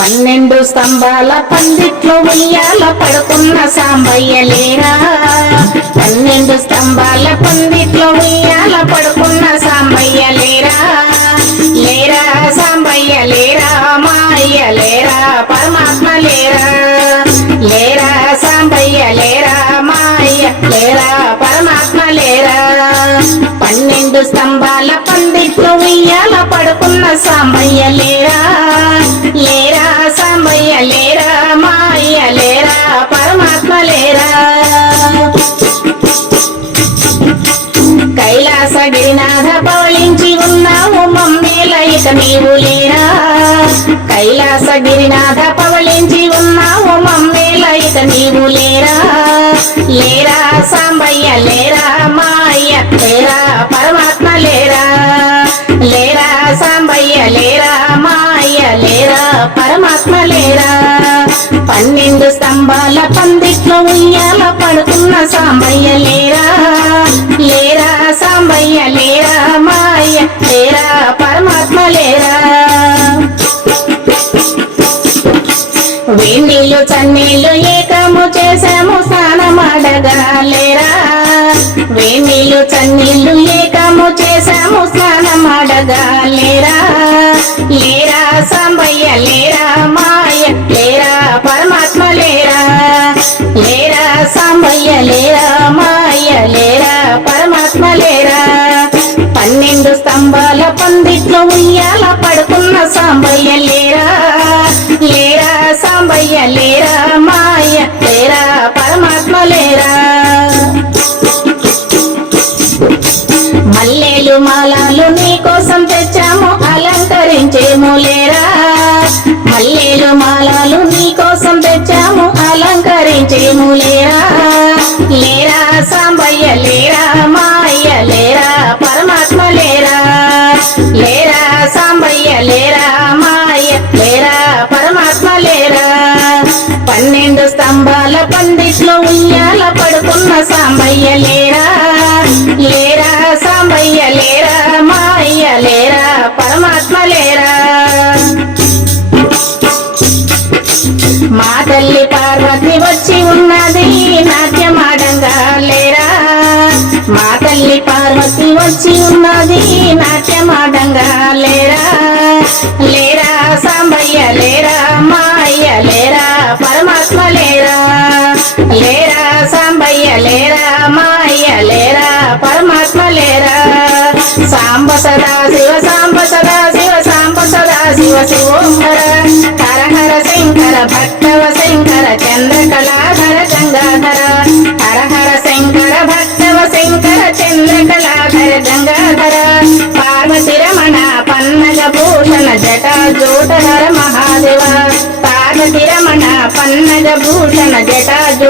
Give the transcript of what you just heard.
పన్నెండు స్తంభాల పందిట్లో ఉయ్యాల పడుకున్న సాంబయ్యలేరా? పన్నెండు స్తంభాల పందిట్లో ఉయ్యాల పడుకున్న సాంబయ్య లేరా లేరా సాంబయ్య లేరా మాయ్య లేరా పరమాత్మ లేరా లేరా సాంబయ్య లేరా మాయ్య లేరా పరమాత్మ లేరా పన్నెండు స్తంభాల పందిట్లో ఉయ్యాల పడుకున్న సాంబయ్య లేరా మమ్మేల ఇక నీవు లేరా? కైలాసగిరినాథ పవళించి ఉన్నావు మమ్మేల ఇక నీవు లేరా? లేరా సాంబయ్య లేరా మాయ్య లేరా పరమాత్మ లేరా? లేరా సాంబయ్య లేరా మాయ్య లేరా పరమాత్మ లేరా? పన్నెండు స్తంభాల పందిట్లో ఉయ్యాల పడుతున్న సాంబయ్య లేరా? లేరా సాంబయ్య లేరా? వేణీళ్ళు చన్నీళ్ళు ఏకము చేశాము స్నానమాడగా లేరా వేణీళ్ళు చన్నీళ్ళు ఏకము చేశాము స్నానమాడగా లేరా లేరా సాంబయ్య లేరా మాయ లేరా పరమాత్మ లేరా? లేరా సాంబయ్య లేరా మాయ లేరా పరమాత్మ లేరా? పన్నెండు స్తంభాల పందిట్లో ఉయ్యాల పడుకున్న సాంబయ్య లేరా? లేరా లేరా మాయ లేరా పరమాత్మ లేరా? మల్లెలు మాలాలు నీ కోసం తెచ్చాము అలంకరించేము లేరా? మల్లెలు మాలాలు నీ కోసం తెచ్చాము అలంకరించేము లేరా? లేరా సాంబ ఉయ్యాల పడుకున్న సాంబయ్య లేరా? లేరా? సాంబయ్య లేరా? మాయ్య లేరా? పరమాత్మ లేరా? మా తల్లి పార్వతి వచ్చి ఉన్నది నాట్యమాడంగా లేరా? మా తల్లి పార్వతి వచ్చి ఉన్నది నాట్యమాడంగా లేరా లేరా? లేరా? సదా శివ సాంబ సదా శివ సాంబ సదా శివ శివోహర హర హర శంకర భక్తవ శంకర చంద్రకళాధర గంగాధర. హర హర శంకర భక్తవ శంకర చంద్రకళాధర గంగాధర. పార్వతి రమణ పన్నగ భూషణ జటా జోటధర మహాదేవ. పార్వతి రమణ పన్నగ భూషణ జటా జోటధర